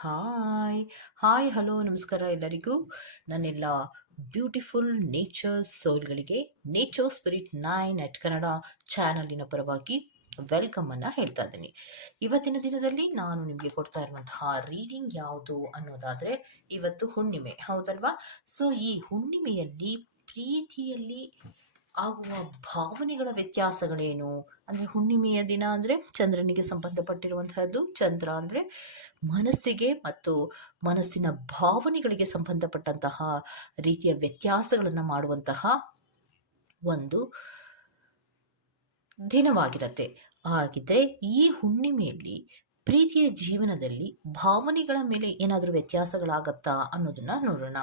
Hi hi hello ನಮಸ್ಕಾರ ಎಲ್ಲರಿಗೂ. ನನ್ನೆಲ್ಲ beautiful nature ಸೋಲ್ಗಳಿಗೆ nature spirit nine at Kannada ಚಾನಲಿನ ಪರವಾಗಿ ವೆಲ್ಕಮ್ ಅನ್ನ ಹೇಳ್ತಾ ಇದ್ದೀನಿ. ಇವತ್ತಿನ ದಿನದಲ್ಲಿ ನಾನು ನಿಮಗೆ ಕೊಡ್ತಾ ಇರುವಂತಹ ರೀಡಿಂಗ್ ಯಾವುದು ಅನ್ನೋದಾದ್ರೆ ಇವತ್ತು ಹುಣ್ಣಿಮೆ, ಹೌದಲ್ವಾ? ಸೊ ಈ ಹುಣ್ಣಿಮೆಯಲ್ಲಿ ಪ್ರೀತಿಯಲ್ಲಿ ಆಗುವ ಭಾವನೆಗಳ ವ್ಯತ್ಯಾಸಗಳೇನು? ಅಂದ್ರೆ ಹುಣ್ಣಿಮೆಯ ದಿನ ಅಂದ್ರೆ ಚಂದ್ರನಿಗೆ ಸಂಬಂಧಪಟ್ಟಿರುವಂತಹದ್ದು. ಚಂದ್ರ ಅಂದ್ರೆ ಮನಸ್ಸಿಗೆ ಮತ್ತು ಮನಸ್ಸಿನ ಭಾವನೆಗಳಿಗೆ ಸಂಬಂಧಪಟ್ಟಂತಹ ರೀತಿಯ ವ್ಯತ್ಯಾಸಗಳನ್ನು ಮಾಡುವಂತಹ ಒಂದು ದಿನವಾಗಿರತ್ತೆ. ಹಾಗಿದ್ರೆ ಈ ಹುಣ್ಣಿಮೆಯಲ್ಲಿ ಪ್ರೀತಿಯ ಜೀವನದಲ್ಲಿ ಭಾವನೆಗಳ ಮೇಲೆ ಏನಾದರೂ ವ್ಯತ್ಯಾಸಗಳಾಗತ್ತಾ ಅನ್ನೋದನ್ನ ನೋಡೋಣ.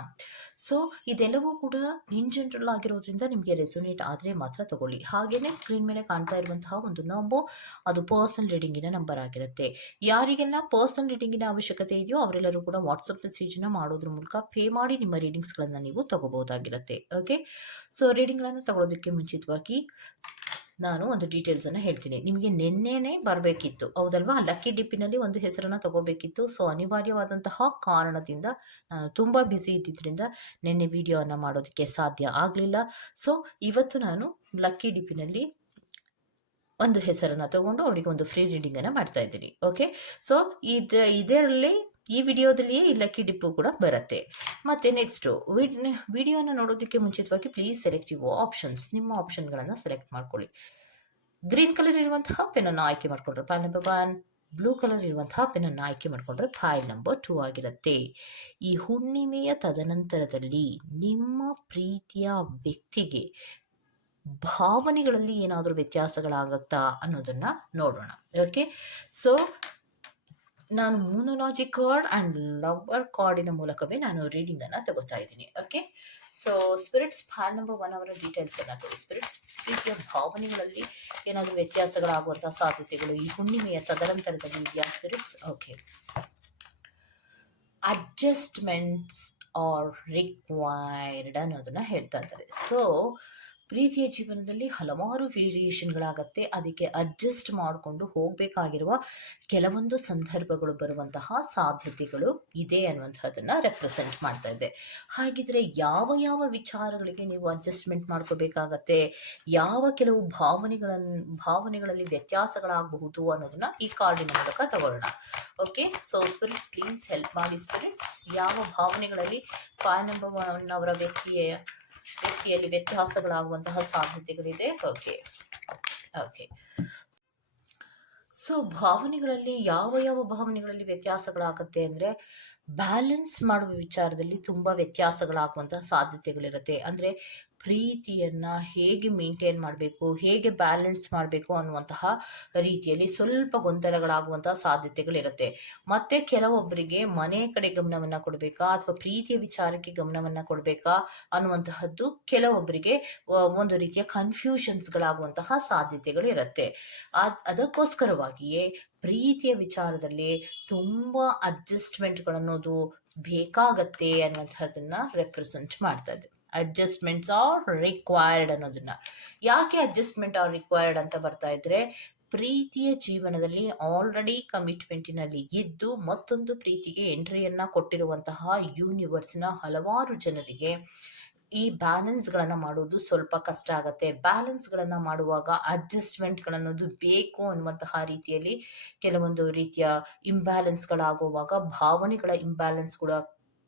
ಸೊ ಇದೆಲ್ಲವೂ ಕೂಡ ಇನ್ ಜನರಲ್ ಆಗಿರೋದ್ರಿಂದ ನಿಮಗೆ ರೆಸೊನೇಟ್ ಆದರೆ ಮಾತ್ರ ತಗೊಳ್ಳಿ. ಹಾಗೇನೆ ಸ್ಕ್ರೀನ್ ಮೇಲೆ ಕಾಣ್ತಾ ಇರುವಂತಹ ಒಂದು ನಂಬರ್ ಅದು ಪರ್ಸನಲ್ ರೀಡಿಂಗಿನ ನಂಬರ್ ಆಗಿರುತ್ತೆ. ಯಾರಿಗೆಲ್ಲ ಪರ್ಸನಲ್ ರೀಡಿಂಗಿನ ಅವಶ್ಯಕತೆ ಇದೆಯೋ ಅವರೆಲ್ಲರೂ ಕೂಡ ವಾಟ್ಸಪ್ ಮೆಸೇಜನ್ನ ಮಾಡೋದ್ರ ಮೂಲಕ ಪೇ ಮಾಡಿ ನಿಮ್ಮ ರೀಡಿಂಗ್ಸ್ಗಳನ್ನು ನೀವು ತಗೋಬಹುದಾಗಿರುತ್ತೆ. ಓಕೆ ಸೊ ರೀಡಿಂಗ್ಗಳನ್ನು ತಗೊಳ್ಳೋದಕ್ಕೆ ಮುಂಚಿತವಾಗಿ ನಾನು ಒಂದು ಡೀಟೇಲ್ಸ್ ಅನ್ನ ಹೇಳ್ತೀನಿ. ನಿಮಗೆ ನಿನ್ನೆನೆ ಬರಬೇಕಿತ್ತು. ಹೌದಲ್ವಾ? ಲಕ್ಕಿ ಡಿಪ್ಪಿನಲ್ಲಿ ಒಂದು ಹೆಸರನ್ನ ತಗೋಬೇಕಿತ್ತು. ಸೊ ಅನಿವಾರ್ಯವಾದಂತಹ ಕಾರಣದಿಂದ ನಾನು ತುಂಬಾ ಬ್ಯುಸಿ ಇದ್ದಿದ್ದರಿಂದ ನಿನ್ನೆ ವಿಡಿಯೋವನ್ನು ಮಾಡೋದಕ್ಕೆ ಸಾಧ್ಯ ಆಗಲಿಲ್ಲ. ಸೊ ಇವತ್ತು ನಾನು ಲಕ್ಕಿ ಡಿಪ್ಪಿನಲ್ಲಿ ಒಂದು ಹೆಸರನ್ನ ತಗೊಂಡು ಅವರಿಗೆ ಒಂದು ಫ್ರೀ ರೀಡಿಂಗ್ ಅನ್ನ ಮಾಡ್ತಾ ಇದ್ದೀನಿ. ಓಕೆ ಸೊ ಇದ, ಇದರಲ್ಲಿ ಈ ವಿಡಿಯೋದಲ್ಲಿಯೇ ಈ ಲಕ್ಕಿ ಡಿಪ್ಪು ಕೂಡ ಬರುತ್ತೆ. ಮತ್ತೆ ನೆಕ್ಸ್ಟ್ ವಿಡಿಯೋನ ನೋಡೋದಕ್ಕೆ ಮುಂಚಿತವಾಗಿ ಪ್ಲೀಸ್ ಸೆಲೆಕ್ಟ್ ಯುವ ಆಪ್ಷನ್ಸ್ ನಿಮ್ಮ ಆಪ್ಷನ್ಗಳನ್ನು ಸೆಲೆಕ್ಟ್ ಮಾಡ್ಕೊಳ್ಳಿ. ಗ್ರೀನ್ ಕಲರ್ ಇರುವಂತಹ ಪೆನ್ನನ್ನು ಆಯ್ಕೆ ಮಾಡ್ಕೊಂಡ್ರೆ file number one blue colour ಇರುವಂತಹ ಪೆನ್ನನ್ನು ಆಯ್ಕೆ ಮಾಡ್ಕೊಂಡ್ರೆ ಫೈಲ್ ನಂಬರ್ ಟೂ ಆಗಿರುತ್ತೆ. ಈ ಹುಣ್ಣಿಮೆಯ ತದನಂತರದಲ್ಲಿ ನಿಮ್ಮ ಪ್ರೀತಿಯ ವ್ಯಕ್ತಿಗೆ ಭಾವನೆಗಳಲ್ಲಿ ಏನಾದರೂ ವ್ಯತ್ಯಾಸಗಳಾಗತ್ತಾ ಅನ್ನೋದನ್ನ ನೋಡೋಣ. ಓಕೆ ಸೊ ನಾನು ಮೂನೋಲಾಜಿ ಕಾರ್ಡ್ ಆ್ಯಂಡ್ ಲವರ್ ಕಾರ್ಡಿನ ಮೂಲಕವೇ ನಾನು ರೀಡಿಂಗ್ ಅನ್ನ ತಗೋತಾ ಇದ್ದೀನಿ okay so spirits file number one ಅವರ ಡೀಟೇಲ್ಸ್ ಅನ್ನ ಕೊಡಿ ಸ್ಪಿರಿಟ್ಸ್ ಪ್ರೀತಿಯ ಭಾವನೆಗಳಲ್ಲಿ ಏನಾದರೂ ವ್ಯತ್ಯಾಸಗಳಾಗುವಂತಹ ಸಾಧ್ಯತೆಗಳು, ಈ ಹುಣ್ಣಿಮೆಯ ತದನಂತರದಲ್ಲಿ ಇದೆಯಾ? Spirits okay adjustments are required ಅನ್ನೋದನ್ನ ಹೇಳ್ತಾ ಇದ್ದಾರೆ. ಸೊ ಪ್ರೀತಿಯ ಜೀವನದಲ್ಲಿ ಹಲವಾರು ವೇರಿಯೇಷನ್ಗಳಾಗತ್ತೆ ಅದಕ್ಕೆ ಅಡ್ಜಸ್ಟ್ ಮಾಡಿಕೊಂಡು ಹೋಗಬೇಕಾಗಿರುವ ಕೆಲವೊಂದು ಸಂದರ್ಭಗಳು ಬರುವಂತಹ ಸಾಧ್ಯತೆಗಳು ಇದೆ ಅನ್ನುವಂಥದ್ದನ್ನ ರೆಪ್ರೆಸೆಂಟ್ ಮಾಡ್ತಾ ಇದೆ. ಹಾಗಿದ್ರೆ ಯಾವ ಯಾವ ವಿಚಾರಗಳಿಗೆ ನೀವು ಅಡ್ಜಸ್ಟ್ಮೆಂಟ್ ಮಾಡ್ಕೋಬೇಕಾಗತ್ತೆ? ಯಾವ ಕೆಲವು ಭಾವನೆಗಳನ್ನು ಭಾವನೆಗಳಲ್ಲಿ ವ್ಯತ್ಯಾಸಗಳಾಗಬಹುದು ಅನ್ನೋದನ್ನ ಈ ಕಾರ್ಡಿನ ಮೂಲಕ ತಗೊಳ್ಳೋಣ. Okay so spirits please help ಮಾಡಿ. ಸ್ಪಿರಿಟ್ಸ್ ಯಾವ ಭಾವನೆಗಳಲ್ಲಿ ಫೈವ್ ನಂಬರ್ ಒನ್ ಅವರ ವ್ಯಕ್ತಿಯ ವ್ಯಕ್ತಿಯಲ್ಲಿ ವ್ಯತ್ಯಾಸಗಳಾಗುವಂತಹ ಸಾಧ್ಯತೆಗಳಿದೆ. ಓಕೆ ಓಕೆ ಸೊ ಭಾವನೆಗಳಲ್ಲಿ ಯಾವ ಯಾವ ಭಾವನೆಗಳಲ್ಲಿ ವ್ಯತ್ಯಾಸಗಳಾಗತ್ತೆ ಅಂದರೆ ಬ್ಯಾಲೆನ್ಸ್ ಮಾಡುವ ವಿಚಾರದಲ್ಲಿ ತುಂಬ ವ್ಯತ್ಯಾಸಗಳಾಗುವಂತಹ ಸಾಧ್ಯತೆಗಳಿರುತ್ತೆ. ಅಂದರೆ ಪ್ರೀತಿಯನ್ನ ಹೇಗೆ ಮೇಂಟೈನ್ ಮಾಡಬೇಕು, ಹೇಗೆ ಬ್ಯಾಲೆನ್ಸ್ ಮಾಡಬೇಕು ಅನ್ನುವಂತಹ ರೀತಿಯಲ್ಲಿ ಸ್ವಲ್ಪ ಗೊಂದಲಗಳಾಗುವಂತಹ ಸಾಧ್ಯತೆಗಳಿರುತ್ತೆ. ಮತ್ತೆ ಕೆಲವೊಬ್ಬರಿಗೆ ಮನೆ ಕಡೆ ಗಮನವನ್ನು ಕೊಡಬೇಕಾ, ಅಥವಾ ಪ್ರೀತಿಯ ವಿಚಾರಕ್ಕೆ ಗಮನವನ್ನು ಕೊಡಬೇಕಾ ಅನ್ನುವಂತಹದ್ದು ಕೆಲವೊಬ್ಬರಿಗೆ ಒಂದು ರೀತಿಯ ಕನ್ಫ್ಯೂಷನ್ಸ್ಗಳಾಗುವಂತಹ ಸಾಧ್ಯತೆಗಳಿರುತ್ತೆ. ಅದಕ್ಕೋಸ್ಕರವಾಗಿಯೇ ಪ್ರೀತಿಯ ವಿಚಾರದಲ್ಲಿ ತುಂಬ ಅಡ್ಜಸ್ಟ್ಮೆಂಟ್ಗಳನ್ನೋದು ಬೇಕಾಗತ್ತೆ ಅನ್ನುವಂಥದ್ದನ್ನು ರೆಪ್ರೆಸೆಂಟ್ ಮಾಡ್ತಾ ಇದೆ ಅಡ್ಜಸ್ಟ್ಮೆಂಟ್ಸ್ ಆರ್ ರಿಕ್ವೈರ್ಡ್ ಅನ್ನೋದನ್ನ. ಯಾಕೆ ಅಡ್ಜಸ್ಟ್ಮೆಂಟ್ ಆರ್ ರಿಕ್ವೈರ್ಡ್ ಅಂತ ಬರ್ತಾ ಇದ್ರೆ, ಪ್ರೀತಿಯ ಜೀವನದಲ್ಲಿ ಆಲ್ರೆಡಿ ಕಮಿಟ್ಮೆಂಟಿನಲ್ಲಿ ಇದ್ದು ಮತ್ತೊಂದು ಪ್ರೀತಿಗೆ ಎಂಟ್ರಿಯನ್ನ ಕೊಟ್ಟಿರುವಂತಹ ಯೂನಿವರ್ಸ್ನ ಹಲವಾರು ಜನರಿಗೆ ಈ ಬ್ಯಾಲೆನ್ಸ್ಗಳನ್ನು ಮಾಡೋದು ಸ್ವಲ್ಪ ಕಷ್ಟ ಆಗುತ್ತೆ. ಬ್ಯಾಲೆನ್ಸ್ಗಳನ್ನು ಮಾಡುವಾಗ ಅಡ್ಜಸ್ಟ್ಮೆಂಟ್ಗಳನ್ನೋದು ಬೇಕು ಅನ್ನುವಂತಹ ರೀತಿಯಲ್ಲಿ ಕೆಲವೊಂದು ರೀತಿಯ ಇಂಬ್ಯಾಲೆನ್ಸ್ಗಳಾಗುವಾಗ ಭಾವನೆಗಳ ಇಂಬ್ಯಾಲೆನ್ಸ್ ಕೂಡ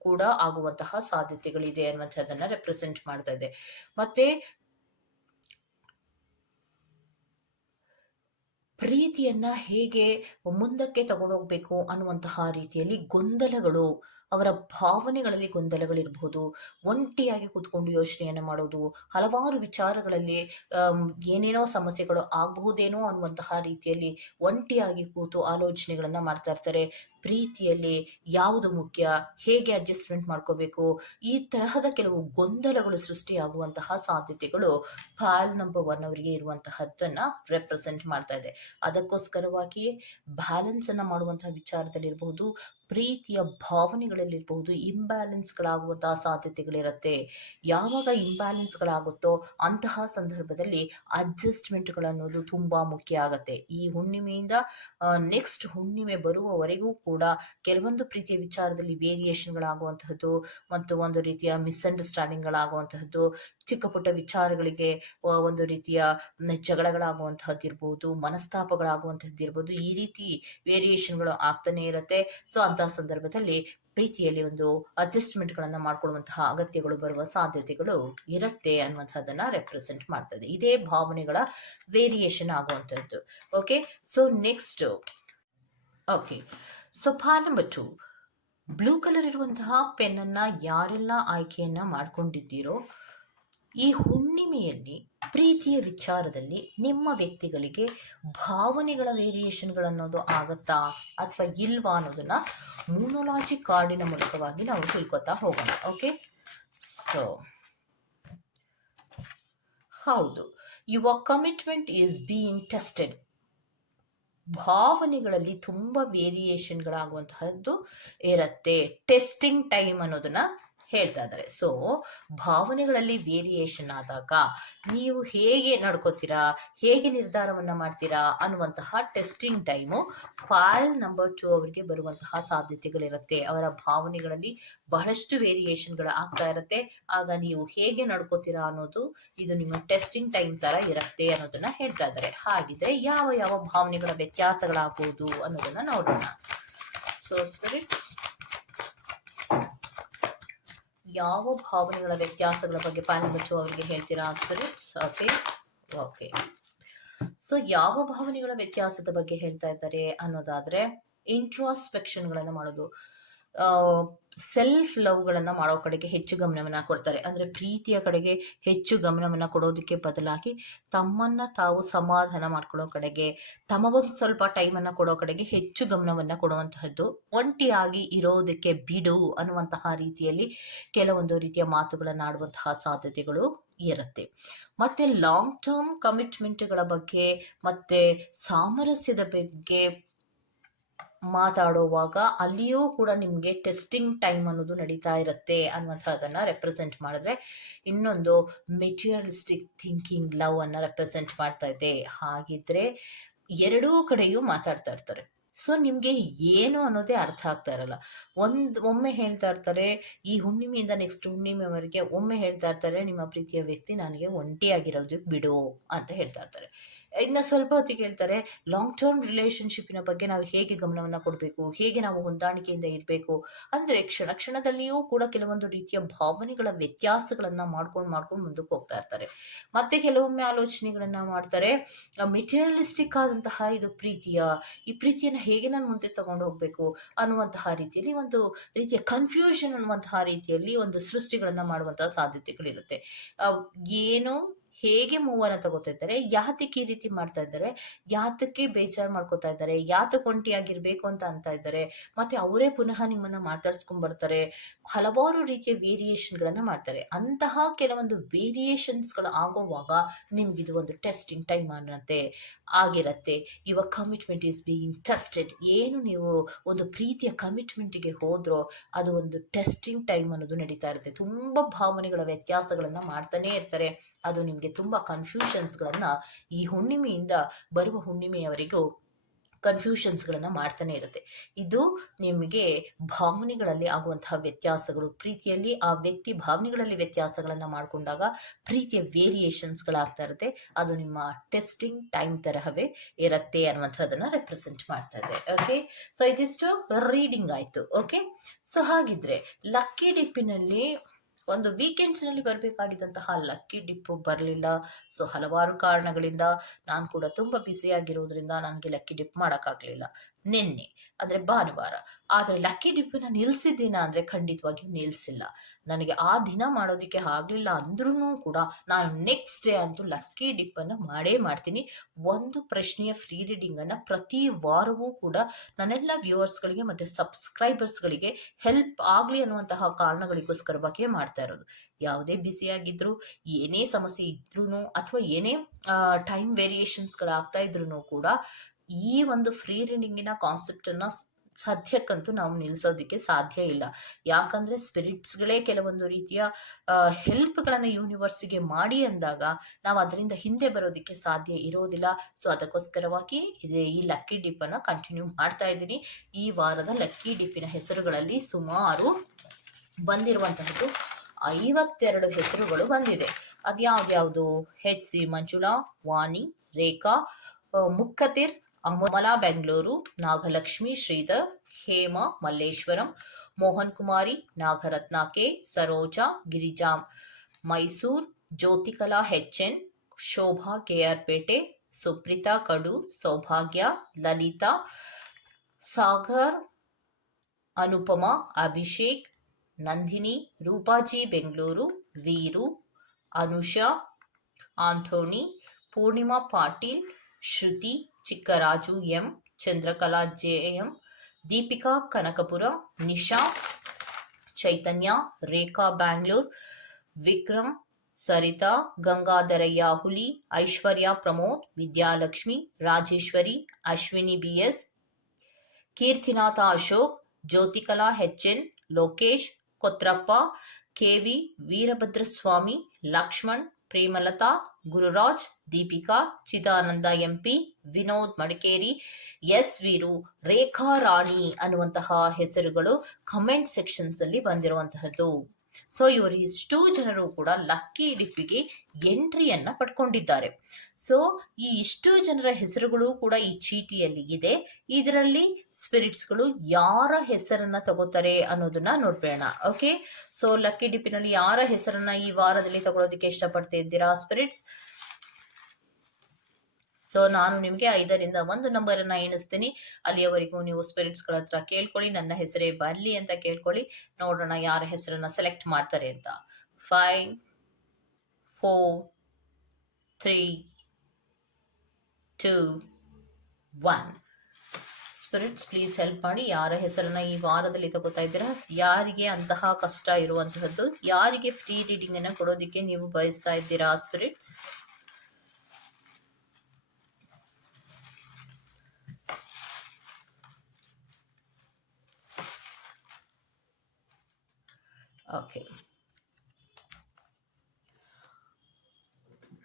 ಕೂಡ ಆಗುವಂತಹ ಸಾಧ್ಯತೆಗಳಿದೆ ಅನ್ನುವಂಥದ್ದನ್ನ ರೆಪ್ರೆಸೆಂಟ್ ಮಾಡ್ತಾ ಇದೆ. ಮತ್ತೆ ಪ್ರೀತಿಯನ್ನ ಹೇಗೆ ಮುಂದಕ್ಕೆ ತಗೊಂಡೋಗ್ಬೇಕು ಅನ್ನುವಂತಹ ರೀತಿಯಲ್ಲಿ ಗೊಂದಲಗಳು ಅವರ ಭಾವನೆಗಳಲ್ಲಿ ಗೊಂದಲಗಳಿರಬಹುದು ಒಂಟಿಯಾಗಿ ಕೂತ್ಕೊಂಡು ಯೋಚನೆಯನ್ನು ಮಾಡೋದು, ಹಲವಾರು ವಿಚಾರಗಳಲ್ಲಿ ಏನೇನೋ ಸಮಸ್ಯೆಗಳು ಆಗಬಹುದೇನೋ ಅನ್ನುವಂತಹ ರೀತಿಯಲ್ಲಿ ಒಂಟಿಯಾಗಿ ಕೂತು ಆಲೋಚನೆಗಳನ್ನ ಮಾಡ್ತಾ ಇರ್ತಾರೆ. ಪ್ರೀತಿಯಲ್ಲಿ ಯಾವುದು ಮುಖ್ಯ, ಹೇಗೆ ಅಡ್ಜಸ್ಟ್ಮೆಂಟ್ ಮಾಡ್ಕೋಬೇಕು, ಈ ತರಹದ ಕೆಲವು ಗೊಂದಲಗಳು ಸೃಷ್ಟಿಯಾಗುವಂತಹ ಸಾಧ್ಯತೆಗಳು ಫಾಲ್ ನಂಬರ್ ಒನ್ ಅವರಿಗೆ ಇರುವಂತಹದ್ದನ್ನ ರೆಪ್ರೆಸೆಂಟ್ ಮಾಡ್ತಾ ಇದೆ. ಅದಕ್ಕೋಸ್ಕರವಾಗಿ ಬ್ಯಾಲೆನ್ಸ್ ಅನ್ನ ಮಾಡುವಂತಹ ವಿಚಾರದಲ್ಲಿ ಇರಬಹುದು ಪ್ರೀತಿಯ ಭಾವನೆಗಳಲ್ಲಿ ಭಾವನೆಗಳಲ್ಲಿರ್ಬಹುದು ಇಂಬ್ಯಾಲೆನ್ಸ್ಗಳಾಗುವಂತಹ ಸಾಧ್ಯತೆಗಳಿರುತ್ತೆ. ಯಾವಾಗ ಇಂಬ್ಯಾಲೆನ್ಸ್ಗಳಾಗುತ್ತೋ ಅಂತಹ ಸಂದರ್ಭದಲ್ಲಿ ಅಡ್ಜಸ್ಟ್ಮೆಂಟ್ಗಳನ್ನೋದು ತುಂಬ ಮುಖ್ಯ ಆಗುತ್ತೆ. ಈ ಹುಣ್ಣಿಮೆಯಿಂದ ನೆಕ್ಸ್ಟ್ ಹುಣ್ಣಿಮೆ ಬರುವವರೆಗೂ ಕೂಡ ಕೆಲವೊಂದು ಪ್ರೀತಿಯ ವಿಚಾರದಲ್ಲಿ ವೇರಿಯೇಷನ್ಗಳಾಗುವಂತಹದ್ದು ಮತ್ತು ಒಂದು ರೀತಿಯ ಮಿಸ್ಅಂಡರ್ಸ್ಟ್ಯಾಂಡಿಂಗ್ಗಳಾಗುವಂತಹದ್ದು ಚಿಕ್ಕ ಪುಟ್ಟ ವಿಚಾರಗಳಿಗೆ ಒಂದು ರೀತಿಯ ಜಗಳಗಳಾಗುವಂತಹದ್ದಿರ್ಬೋದು ಜಗಳಗಳಾಗುವಂತಹದ್ದು ಇರ್ಬೋದು ಮನಸ್ತಾಪಗಳಾಗುವಂತಹದ್ದು ಇರ್ಬೋದು ಈ ರೀತಿ ವೇರಿಯೇಷನ್ಗಳು ಆಗ್ತಾನೆ ಇರುತ್ತೆ. ಸೊ ಅಂತಹ ಸಂದರ್ಭದಲ್ಲಿ ಪ್ರೀತಿಯಲ್ಲಿ ಒಂದು ಅಡ್ಜಸ್ಟ್ಮೆಂಟ್ಗಳನ್ನು ಮಾಡ್ಕೊಳ್ಳುವಂತಹ ಅಗತ್ಯಗಳು ಬರುವ ಸಾಧ್ಯತೆಗಳು ಇರುತ್ತೆ ಅನ್ನುವಂಥದ್ದನ್ನ ರೆಪ್ರೆಸೆಂಟ್ ಮಾಡ್ತದೆ. ಇದೇ ಭಾವನೆಗಳ variation ಆಗುವಂತದ್ದು. Okay so next okay so for number two blue colour ಇರುವಂತಹ ಪೆನ್ನನ್ನು ಯಾರೆಲ್ಲ ಆಯ್ಕೆಯನ್ನ ಮಾಡ್ಕೊಂಡಿದ್ದೀರೋ ಈ ಹುಣ್ಣಿಮೆಯಲ್ಲಿ ಪ್ರೀತಿಯ ವಿಚಾರದಲ್ಲಿ ನಿಮ್ಮ ವ್ಯಕ್ತಿಗಳಿಗೆ ಭಾವನೆಗಳ ವೇರಿಯೇಷನ್ಗಳನ್ನೋದು ಆಗುತ್ತಾ ಅಥವಾ ಇಲ್ವಾ ಅನ್ನೋದನ್ನ ಮೂನೋಲಾಜಿ ಕಾರ್ಡಿನ ಮೂಲಕವಾಗಿ ನಾವು ತಿಳ್ಕೊತಾ ಹೋಗೋಣ ಓಕೆ ಸೊ ಹೌದು. Your commitment is being tested ಭಾವನೆಗಳಲ್ಲಿ ತುಂಬ ವೇರಿಯೇಷನ್ಗಳಾಗುವಂತಹದ್ದು ಇರುತ್ತೆ. ಟೆಸ್ಟಿಂಗ್ ಟೈಮ್ ಅನ್ನೋದನ್ನ ಹೇಳ್ತಾ ಇದ್ದಾರೆ. ಸೊ ಭಾವನೆಗಳಲ್ಲಿ ವೇರಿಯೇಷನ್ ಆದಾಗ ನೀವು ಹೇಗೆ ನಡ್ಕೋತೀರಾ, ಹೇಗೆ ನಿರ್ಧಾರವನ್ನ ಮಾಡ್ತೀರಾ ಅನ್ನುವಂತಹ testing time file number two ಅವರಿಗೆ ಬರುವಂತಹ ಸಾಧ್ಯತೆಗಳಿರುತ್ತೆ. ಅವರ ಭಾವನೆಗಳಲ್ಲಿ ಬಹಳಷ್ಟು ವೇರಿಯೇಷನ್ಗಳು ಆಗ್ತಾ ಇರುತ್ತೆ. ಆಗ ನೀವು ಹೇಗೆ ನಡ್ಕೋತೀರಾ ಅನ್ನೋದು ಇದು ನಿಮ್ಮ ಟೆಸ್ಟಿಂಗ್ ಟೈಮ್ ತರ ಇರುತ್ತೆ ಅನ್ನೋದನ್ನ ಹೇಳ್ತಾ ಇದ್ದಾರೆ. ಹಾಗಿದ್ರೆ ಯಾವ ಯಾವ ಭಾವನೆಗಳ ವ್ಯತ್ಯಾಸಗಳಾಗುವುದು ಅನ್ನೋದನ್ನ ನೋಡೋಣ. ಸೊ ಸ್ಪಿರಿಟ್ಸ್ ಯಾವ ಭಾವನೆಗಳ ವ್ಯತ್ಯಾಸಗಳ ಬಗ್ಗೆ ಪಾಲ್ಮಚ್ಚು ಅವರಿಗೆ ಹೇಳ್ತೀರಾ ಸ್ಪಿರಿಟ್ಸ್ ಓಕೆ ಓಕೆ ಸೊ ಯಾವ ಭಾವನೆಗಳ ವ್ಯತ್ಯಾಸದ ಬಗ್ಗೆ ಹೇಳ್ತಾ ಇದ್ದಾರೆ ಅನ್ನೋದಾದ್ರೆ ಇಂಟ್ರಾಸ್ಪೆಕ್ಷನ್ಗಳನ್ನು ಮಾಡೋದು. ಸೆಲ್ಫ್ ಲವ್ಗಳನ್ನು ಮಾಡೋ ಕಡೆಗೆ ಹೆಚ್ಚು ಗಮನವನ್ನು ಕೊಡ್ತಾರೆ. ಅಂದರೆ ಪ್ರೀತಿಯ ಕಡೆಗೆ ಹೆಚ್ಚು ಗಮನವನ್ನು ಕೊಡೋದಕ್ಕೆ ಬದಲಾಗಿ ತಮ್ಮನ್ನ ತಾವು ಸಮಾಧಾನ ಮಾಡ್ಕೊಳ್ಳೋ ಕಡೆಗೆ, ತಮಗೊಂದು ಸ್ವಲ್ಪ ಟೈಮನ್ನು ಕೊಡೋ ಕಡೆಗೆ ಹೆಚ್ಚು ಗಮನವನ್ನು ಕೊಡುವಂತಹದ್ದು ಒಂಟಿಯಾಗಿ ಇರೋದಕ್ಕೆ ಬಿಡು ಅನ್ನುವಂತಹ ರೀತಿಯಲ್ಲಿ ಕೆಲವೊಂದು ರೀತಿಯ ಮಾತುಗಳನ್ನು ಆಡುವಂತಹ ಸಾಧ್ಯತೆಗಳು ಇರುತ್ತೆ. ಮತ್ತೆ ಲಾಂಗ್ ಟರ್ಮ್ ಕಮಿಟ್ಮೆಂಟ್ಗಳ ಬಗ್ಗೆ, ಮತ್ತೆ ಸಾಮರಸ್ಯದ ಬಗ್ಗೆ ಮಾತಾಡುವಾಗ ಅಲ್ಲಿಯೂ ಕೂಡ ನಿಮಗೆ ಟೆಸ್ಟಿಂಗ್ ಟೈಮ್ ಅನ್ನೋದು ನಡೀತಾ ಇರುತ್ತೆ ಅನ್ನುವಂಥದ್ದನ್ನು ರೆಪ್ರೆಸೆಂಟ್ ಮಾಡಿದ್ರೆ ಇನ್ನೊಂದು ಮೆಟೀರಿಯಲಿಸ್ಟಿಕ್ ಥಿಂಕಿಂಗ್ ಲವ್ ಅನ್ನು ರೆಪ್ರೆಸೆಂಟ್ ಮಾಡ್ತಾ ಇದೆ. ಹಾಗಿದ್ರೆ ಎರಡೂ ಕಡೆಯೂ ಮಾತಾಡ್ತಾ ಇರ್ತಾರೆ. ಸೊ ನಿಮಗೆ ಏನು ಅನ್ನೋದೇ ಅರ್ಥ ಆಗ್ತಾ ಇರಲ್ಲ. ಒಂದು, ಒಮ್ಮೆ ಹೇಳ್ತಾ ಇರ್ತಾರೆ, ಈ ಹುಣ್ಣಿಮೆಯಿಂದ ನೆಕ್ಸ್ಟ್ ಹುಣ್ಣಿಮೆವರೆಗೆ ಒಮ್ಮೆ ಹೇಳ್ತಾ ಇರ್ತಾರೆ, ನಿಮ್ಮ ಪ್ರೀತಿಯ ವ್ಯಕ್ತಿ ನನಗೆ ಒಂಟಿಯಾಗಿರೋದಕ್ಕೆ ಬಿಡು ಅಂತ ಹೇಳ್ತಾ ಇರ್ತಾರೆ. ಇನ್ನು ಸ್ವಲ್ಪ ಹೊತ್ತಿಗೆ ಹೇಳ್ತಾರೆ ಲಾಂಗ್ ಟರ್ಮ್ ರಿಲೇಷನ್ಶಿಪ್ಪಿನ ಬಗ್ಗೆ ನಾವು ಹೇಗೆ ಗಮನವನ್ನು ಕೊಡಬೇಕು? ಹೇಗೆ ನಾವು ಹೊಂದಾಣಿಕೆಯಿಂದ ಇರಬೇಕು? ಅಂದರೆ ಕ್ಷಣ ಕ್ಷಣದಲ್ಲಿಯೂ ಕೂಡ ಕೆಲವೊಂದು ರೀತಿಯ ಭಾವನೆಗಳ ವ್ಯತ್ಯಾಸಗಳನ್ನು ಮಾಡ್ಕೊಂಡು ಮಾಡ್ಕೊಂಡು ಮುಂದಕ್ಕೆ ಹೋಗ್ತಾ ಇರ್ತಾರೆ. ಮತ್ತೆ ಕೆಲವೊಮ್ಮೆ ಆಲೋಚನೆಗಳನ್ನು ಮಾಡ್ತಾರೆ ಮೆಟೀರಿಯಲಿಸ್ಟಿಕ್ ಆದಂತಹ ಇದು ಪ್ರೀತಿಯ, ಈ ಪ್ರೀತಿಯನ್ನು ಹೇಗೆ ನಾನು ಮುಂದೆ ತಗೊಂಡು ಹೋಗಬೇಕು? ಅನ್ನುವಂತಹ ರೀತಿಯಲ್ಲಿ ಒಂದು ರೀತಿಯ ಕನ್ಫ್ಯೂಷನ್ ಅನ್ನುವಂತಹ ರೀತಿಯಲ್ಲಿ ಒಂದು ಸೃಷ್ಟಿಗಳನ್ನು ಮಾಡುವಂತಹ ಸಾಧ್ಯತೆಗಳಿರುತ್ತೆ. ಏನು ಹೇಗೆ ಮೂವನ್ನ ತಗೋತಾ ಇದ್ದಾರೆ, ಯಾತಕ್ಕೆ ಈ ರೀತಿ ಮಾಡ್ತಾ ಇದ್ದಾರೆ, ಯಾತಕ್ಕೆ ಬೇಜಾರು ಮಾಡ್ಕೋತಾ ಇದ್ದಾರೆ ಯಾತಕ್ಕೆ ಒಂಟಿಯಾಗಿರ್ಬೇಕು ಅಂತ ಅಂತ ಇದ್ದಾರೆ. ಮತ್ತೆ ಅವರೇ ಪುನಃ ನಿಮ್ಮನ್ನ ಮಾತಾಡ್ಸ್ಕೊಂಡ್ ಬರ್ತಾರೆ. ಹಲವಾರು ರೀತಿಯ ವೇರಿಯೇಷನ್ಗಳನ್ನ ಮಾಡ್ತಾರೆ. ಅಂತಹ ಕೆಲವೊಂದು ವೇರಿಯೇಷನ್ಸ್ಗಳು ಆಗೋವಾಗ ನಿಮ್ಗೆ ಇದು ಒಂದು ಟೆಸ್ಟಿಂಗ್ ಟೈಮ್ ಅನ್ನತ್ತೆ ಆಗಿರತ್ತೆ. ಯುವ ಕಮಿಟ್ಮೆಂಟ್ ಈಸ್ ಬೀಯಿಂಗ್ ಟೆಸ್ಟೆಡ್ ಏನು ನೀವು ಒಂದು ಪ್ರೀತಿಯ ಕಮಿಟ್ಮೆಂಟಿಗೆ ಹೋದ್ರೋ ಅದು ಒಂದು ಟೆಸ್ಟಿಂಗ್ ಟೈಮ್ ಅನ್ನೋದು ನಡೀತಾ ಇರುತ್ತೆ. ತುಂಬಾ ಭಾವನೆಗಳ ವ್ಯತ್ಯಾಸಗಳನ್ನು ಮಾಡ್ತಾನೆ ಇರ್ತಾರೆ. ಅದು ನಿಮಗೆ ತುಂಬ ಕನ್ಫ್ಯೂಷನ್ಸ್ಗಳನ್ನು ಈ ಹುಣ್ಣಿಮೆಯಿಂದ ಬರುವ ಹುಣ್ಣಿಮೆಯವರಿಗೂ ಕನ್ಫ್ಯೂಷನ್ಸ್ಗಳನ್ನು ಮಾಡ್ತಾನೆ ಇರುತ್ತೆ. ಇದು ನಿಮಗೆ ಭಾವನೆಗಳಲ್ಲಿ ಆಗುವಂತಹ ವ್ಯತ್ಯಾಸಗಳು. ಪ್ರೀತಿಯಲ್ಲಿ ಆ ವ್ಯಕ್ತಿ ಭಾವನೆಗಳಲ್ಲಿ ವ್ಯತ್ಯಾಸಗಳನ್ನು ಮಾಡಿಕೊಂಡಾಗ ಪ್ರೀತಿಯ ವೇರಿಯೇಷನ್ಸ್ಗಳಾಗ್ತಾ ಇರುತ್ತೆ. ಅದು ನಿಮ್ಮ ಟೆಸ್ಟಿಂಗ್ ಟೈಮ್ ತರಹವೇ ಇರುತ್ತೆ ಅನ್ನುವಂಥದ್ದನ್ನು ರೆಪ್ರೆಸೆಂಟ್ ಮಾಡ್ತಾ ಇದೆ. ಓಕೆ ಸೊ ಇದಿಷ್ಟು ರೀಡಿಂಗ್ ಆಯಿತು. ಓಕೆ ಸೊ ಹಾಗಿದ್ರೆ, ಲಕ್ಕಿ ಡಿಪ್ಪಿನಲ್ಲಿ ಒಂದು ವೀಕೆಂಡ್ಸ್ನಲ್ಲಿ ಬರಬೇಕಾಗಿದ್ದಂತಹ ಲಕ್ಕಿ ಡಿಪ್ಪು ಬರಲಿಲ್ಲ. ಸೊ ಹಲವಾರು ಕಾರಣಗಳಿಂದ ನಾನು ಕೂಡ ತುಂಬಾ ಬಿಸಿಯಾಗಿರೋದ್ರಿಂದ ನನಗೆ ಲಕ್ಕಿ ಡಿಪ್ ಮಾಡೋಕ್ಕಾಗಲಿಲ್ಲ. ನಿನ್ನೆ ಅಂದ್ರೆ ಭಾನುವಾರ. ಆದರೆ ಲಕ್ಕಿ ಡಿಪ್ಪಿನ ನಿಲ್ಸಿದ್ದೀನ ಅಂದ್ರೆ ಖಂಡಿತವಾಗಿಯೂ ನಿಲ್ಸಿಲ್ಲ. ನನಗೆ ಆ ದಿನ ಮಾಡೋದಕ್ಕೆ ಆಗಲಿಲ್ಲ ಅಂದ್ರೂ ಕೂಡ ನಾನು ನೆಕ್ಸ್ಟ್ ಡೇ ಅಂತೂ ಲಕ್ಕಿ ಡಿಪ್ಪನ್ನು ಮಾಡೇ ಮಾಡ್ತೀನಿ. ಒಂದು ಪ್ರಶ್ನೆಯ ಫ್ರೀ ರೀಡಿಂಗ್ ಅನ್ನ ಪ್ರತಿ ವಾರವೂ ಕೂಡ ನನ್ನೆಲ್ಲ ವ್ಯೂವರ್ಸ್ಗಳಿಗೆ ಮತ್ತು ಸಬ್ಸ್ಕ್ರೈಬರ್ಸ್ಗಳಿಗೆ ಹೆಲ್ಪ್ ಆಗಲಿ ಅನ್ನುವಂತಹ ಕಾರಣಗಳಿಗೋಸ್ಕರವಾಗಿಯೇ ಮಾಡ್ತಾ ಇರೋದು. ಯಾವುದೇ ಬ್ಯುಸಿಯಾಗಿದ್ದರೂ ಏನೇ ಸಮಸ್ಯೆ ಇದ್ರೂ ಅಥವಾ ಏನೇ ಟೈಮ್ ವೇರಿಯೇಷನ್ಸ್ಗಳಾಗ್ತಾ ಇದ್ರೂ ಕೂಡ ಈ ಒಂದು ಫ್ರೀ ರೀಡಿಂಗಿನ ಕಾನ್ಸೆಪ್ಟನ್ನು ಸದ್ಯಕ್ಕಂತೂ ನಾವು ನಿಲ್ಲಿಸೋದಕ್ಕೆ ಸಾಧ್ಯ ಇಲ್ಲ. ಯಾಕಂದರೆ ಸ್ಪಿರಿಟ್ಸ್ಗಳೇ ಕೆಲವೊಂದು ರೀತಿಯ ಹೆಲ್ಪ್ಗಳನ್ನು ಯೂನಿವರ್ಸಿಗೆ ಮಾಡಿ ಅಂದಾಗ ನಾವು ಅದರಿಂದ ಹಿಂದೆ ಬರೋದಕ್ಕೆ ಸಾಧ್ಯ ಇರೋದಿಲ್ಲ. ಸೊ ಅದಕ್ಕೋಸ್ಕರವಾಗಿ ಇದೇ ಈ ಲಕ್ಕಿ ಡಿಪ್ಪನ್ನು ಕಂಟಿನ್ಯೂ ಮಾಡ್ತಾ ಇದ್ದೀನಿ. ಈ ವಾರದ ಲಕ್ಕಿ ಡಿಪ್ಪಿನ ಹೆಸರುಗಳಲ್ಲಿ ಸುಮಾರು ಬಂದಿರುವಂತಹದ್ದು ಐವತ್ತೆರಡು ಹೆಸರುಗಳು ಬಂದಿದೆ. ಅದ್ಯಾವ್ದ್ಯಾವುದು? ಹೆಚ್ ಸಿ ಮಂಜುಳಾ ವಾಣಿ ರೇಖಾ ಮುಖತಿರ್ అమ్మల బెంగళూరు నాగలక్ష్మి శ్రీధర్ హేమ మల్లేశ్వరం మోహన్ కుమారి నాగరత్న కే సరోజ గిరిజాం మైసూర్ జ్యోతికళ హెచ్ఎన్ శోభ కేఆర్పేటె సుప్రిత కడు సౌభాగ్య లలిత Sagar Anupama Abhishek Nandini Roopaji Bengaluru Veeru Anusha Anthony Poornima Patil Shruthi Chikkaraju M Chandrakala J M Deepika Kanakapura Nisha Chaitanya Rekha Bangalore Vikram Saritha Gangadharaiah Huli Aishwarya Pramod Vidyalakshmi Rajeshwari Ashwini BS Keerthinatha Ashok Jyothikala N Lokesh Kotrappa KV Veerabhadraswamy Laxman Premalatha, Gururaj, Deepika, Chidananda, MP, Vinod Madikeri, S Veeru, Rekha Rani ಅನ್ನುವಂತಹ ಹೆಸರುಗಳು comment sections ಅಲ್ಲಿ ಬಂದಿರುವಂತಹದ್ದು. So ಇವರು ಇಷ್ಟು ಜನರು ಕೂಡ lucky ಡಿಪ್ಪಿಗೆ ಎಂಟ್ರಿಯನ್ನ ಪಡ್ಕೊಂಡಿದ್ದಾರೆ. So ಈ ಇಷ್ಟು ಜನರ ಹೆಸರುಗಳು ಕೂಡ ಈ ಚೀಟಿಯಲ್ಲಿ ಇದೆ. ಇದರಲ್ಲಿ ಸ್ಪಿರಿಟ್ಸ್ಗಳು ಯಾರ ಹೆಸರನ್ನ ತಗೋತಾರೆ ಅನ್ನೋದನ್ನ ನೋಡ್ಬೇಡ ಓಕೆ ಸೊ ಲಕ್ಕಿ ಡಿಪ್ಪಿನಲ್ಲಿ ಯಾರ ಹೆಸರನ್ನ ಈ ವಾರದಲ್ಲಿ ತಗೊಳೋದಕ್ಕೆ ಇಷ್ಟಪಡ್ತಾ ಇದ್ದೀರಾ ಸ್ಪಿರಿಟ್ಸ್ ಸೊ ನಾನು ನಿಮಗೆ ಐದರಿಂದ ಒಂದು ನಂಬರ್ ಅನ್ನ ಎಣಿಸ್ತೀನಿ. ಅಲ್ಲಿಯವರೆಗೂ ನೀವು ಸ್ಪಿರಿಟ್ಸ್ಗಳ ಹತ್ರ ಕೇಳ್ಕೊಳ್ಳಿ, ನನ್ನ ಹೆಸರೇ ಬರ್ಲಿ ಅಂತ ಕೇಳ್ಕೊಳ್ಳಿ. ನೋಡೋಣ ಯಾರ ಹೆಸರನ್ನ ಸೆಲೆಕ್ಟ್ ಮಾಡ್ತಾರೆ ಅಂತ. Five four three two one spirits please help ಮಾಡಿ ಯಾರ ಹೆಸರನ್ನ ಈ ವಾರದಲ್ಲಿ ತಗೋತಾ ಇದ್ದೀರಾ? ಯಾರಿಗೆ ಅಂತಹ ಕಷ್ಟ ಇರುವಂತಹದ್ದು? ಯಾರಿಗೆ ಫ್ರೀ ರೀಡಿಂಗ್ ಅನ್ನ ಕೊಡೋದಿಕ್ಕೆ ನೀವು ಬಯಸ್ತಾ ಇದ್ದೀರಾ ಸ್ಪಿರಿಟ್ಸ್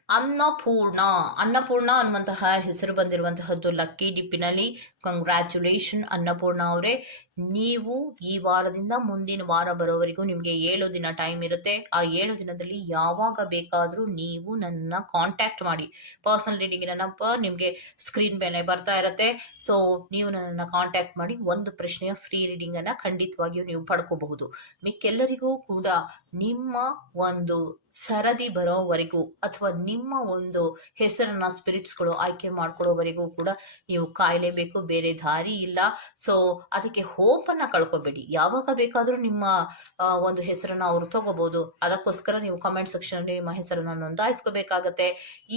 ಅನ್ನಪೂರ್ಣ. ಅನ್ನಪೂರ್ಣ ಅನ್ನುವಂತಹ ಹೆಸರು ಬಂದಿರುವಂತಹದ್ದು ಲಕ್ಕಿ ಡಿಪ್ಪಿನಲ್ಲಿ. ಕಂಗ್ರ್ಯಾಚುಲೇಷನ್ ಅನ್ನಪೂರ್ಣ ಅವರೇ. ನೀವು ಈ ವಾರದಿಂದ ಮುಂದಿನ ವಾರ ಬರೋವರೆಗೂ ನಿಮಗೆ ಏಳು ದಿನ ಟೈಮ್ ಇರುತ್ತೆ. ಆ ಏಳು ದಿನದಲ್ಲಿ ಯಾವಾಗ ಬೇಕಾದರೂ ನೀವು ನನ್ನ ಕಾಂಟ್ಯಾಕ್ಟ್ ಮಾಡಿ. ಪರ್ಸನಲ್ ರೀಡಿಂಗ್ ನಂಬರ್ ನಿಮಗೆ ಸ್ಕ್ರೀನ್ ಮೇಲೆ ಬರ್ತಾ ಇರುತ್ತೆ. ಸೊ ನೀವು ನನ್ನನ್ನು ಕಾಂಟ್ಯಾಕ್ಟ್ ಮಾಡಿ ಒಂದು ಪ್ರಶ್ನೆಯ ಫ್ರೀ ರೀಡಿಂಗನ್ನು ಖಂಡಿತವಾಗಿಯೂ ನೀವು ಪಡ್ಕೋಬಹುದು. ಮಿಕ್ಕೆಲ್ಲರಿಗೂ ಕೂಡ ನಿಮ್ಮ ಒಂದು ಸರದಿ ಬರೋವರೆಗೂ ಅಥವಾ ನಿಮ್ಮ ಒಂದು ಹೆಸರನ್ನ ಸ್ಪಿರಿಟ್ಸ್ಗಳು ಆಯ್ಕೆ ಮಾಡ್ಕೊಳ್ಳೋವರೆಗೂ ಕೂಡ ನೀವು ಕಾಯಲೇಬೇಕು. ಬೇರೆ ದಾರಿ ಇಲ್ಲ. ಸೊ ಅದಕ್ಕೆ ಹೋಪನ್ನು ಕಳ್ಕೊಬೇಡಿ. ಯಾವಾಗ ಬೇಕಾದರೂ ನಿಮ್ಮ ಒಂದು ಹೆಸರನ್ನ ಅವರು ತಗೋಬಹುದು ಅದಕ್ಕೋಸ್ಕರ ನೀವು ಕಮೆಂಟ್ ಸೆಕ್ಷನಲ್ಲಿ ನಿಮ್ಮ ಹೆಸರನ್ನ ನೋಂದಾಯಿಸ್ಕೋಬೇಕಾಗತ್ತೆ.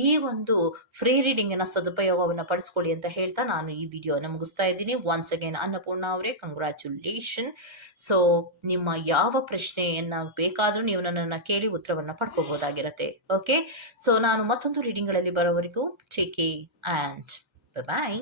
ಈ ಒಂದು ಫ್ರೀ ರೀಡಿಂಗಿನ ಸದುಪಯೋಗವನ್ನು ಪಡಿಸ್ಕೊಳ್ಳಿ ಅಂತ ಹೇಳ್ತಾ ನಾನು ಈ ವಿಡಿಯೋನ ಮುಗಿಸ್ತಾ ಇದ್ದೀನಿ. ಒನ್ಸ್ ಅಗೇನ್ ಅನ್ನಪೂರ್ಣ ಅವರೇ ಕಂಗ್ರ್ಯಾಚುಲೇಷನ್ ಸೊ ನಿಮ್ಮ ಯಾವ ಪ್ರಶ್ನೆಯನ್ನ ಬೇಕಾದರೂ ನೀವು ನನ್ನನ್ನು ಕೇಳಿ ಉತ್ತರವನ್ನು ಪಡ್ಕೋಬಹುದಾಗಿರತ್ತೆ ಓಕೆ ಸೊ ನಾನು ಮತ್ತೊಂದು ರೀಡಿಂಗ್ಗಳಲ್ಲಿ ಬರೋವರೆಗೂ ಟೇಕ್ ಆ್ಯಂಡ್ ಬಾಯ್